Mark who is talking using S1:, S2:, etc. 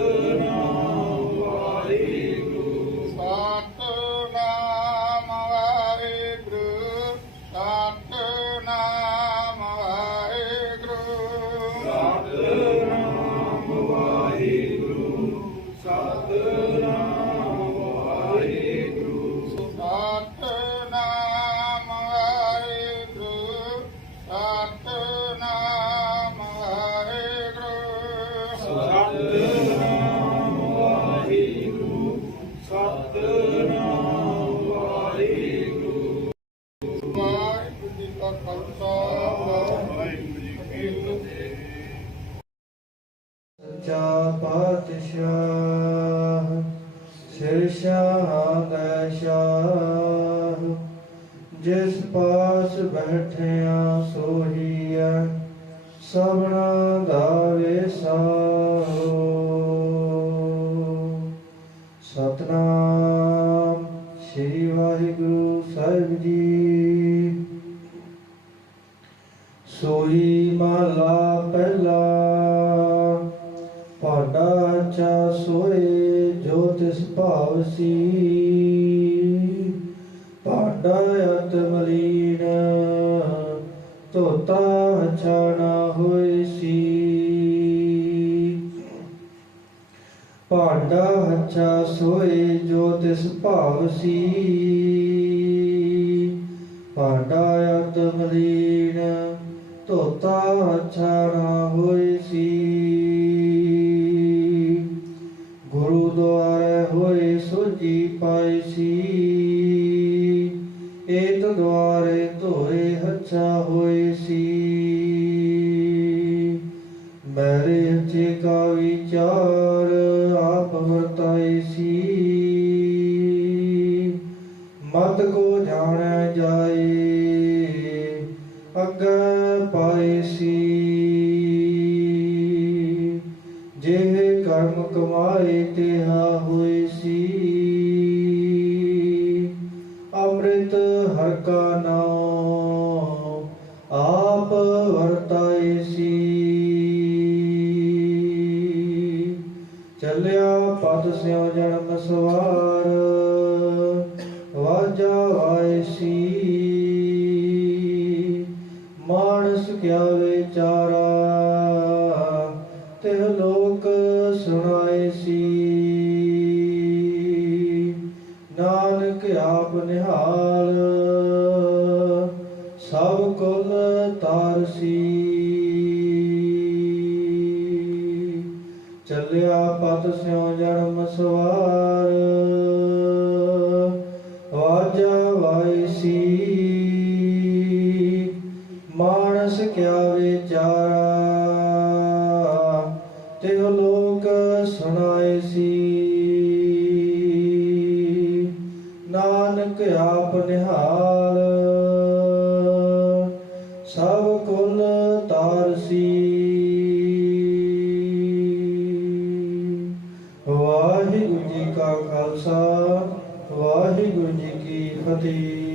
S1: good.
S2: ਸੱਚਾ ਪਾਤਸ਼ਾਹ ਸਿਰਸ਼ਾਂ ਦਾ ਸ਼ਾਹ ਜਿਸ ਪਾਸ ਬੈਠਿਆ ਸੋਹੀਐ ਸਭਨਾ ਦਾ ਵਾਹਿਗੁਰੂ ਸਾਹਿਬ ਜੀ। ਸੋਈ ਮਾਲਾ ਪਹਿਲਾ ਪਾਡਾ ਚਾ ਸੋਏ ਜੋ ਤਿਸ ਭਾਵ ਸੀ। ਪਾਡਾ ਅਤਮਲੀਨ ਤੋਤਾ ਛਾਣਾ ਹੋਏ ਸੀ। ਭਾਂਡਾ ਹੱਛਾ ਸੋਏ ਜੋ ਤਿਸ ਭਾਵ ਸੀ। ਭਾਂਡਾ ਅਤਮਲੀਨ ਧੋਤਾ ਅੱਛਾ ਨਾ ਹੋਏ ਸੀ। ਗੁਰੂ ਦੁਆਰੇ ਹੋਏ ਸੋਜੀ ਪਾਈ ਸੀ। ਏਤ ਦੁਆਰੇ ਧੋਏ ਅੱਛਾ ਹੋਏ ਸੀ। ਮੇਰੇ ਹੱਥੇ ਕਾ ਵਿਚਾਰ ਆਪ ਵਰਤਾਈ ਸੀ। ਮਤ ਕੋ ਜਾਣੈ ਜਾਏ ਸੀ। ਜਿਹ ਕਰਮ ਕਮਾਏ, ਤਿਹਾ ਹੋਏ ਸੀ। ਅੰਮ੍ਰਿਤ ਹਰ ਕਾ ਨਾਮ ਆਪ ਵਰਤਾਏ ਸੀ। ਚੱਲਿਆ ਪਦ ਸਿਉ ਜਨਮ ਸਵਾਰ। ਤੇ ਲੋਕ ਸੁਣਾਏ ਸੀ। ਨਾਨਕ ਆਪ ਨਿਹਾਲ ਸਭ ਕੁਲ ਤਾਰਸੀ ਚੱਲਿਆ ਪਤ ਸਿਉ ਜਨਮ ਸਵਾਰ, ਵਾਜਾ ਵਾਈ ਸੀ। ਮਾਨਸ ਕਿਆ ਸੁਣਾਏ ਸੀ ਨਾਨਕ ਨਾਨਕ ਆਪ ਨਿਹਾਲ। ਸਭ ਕੁਲ ਤਾਰਸੀ ਵਾਹਿਗੁਰੂ ਜੀ ਕਾ ਖਾਲਸਾ, ਵਾਹਿਗੁਰੂ ਜੀ ਕੀ ਫਤਿਹ।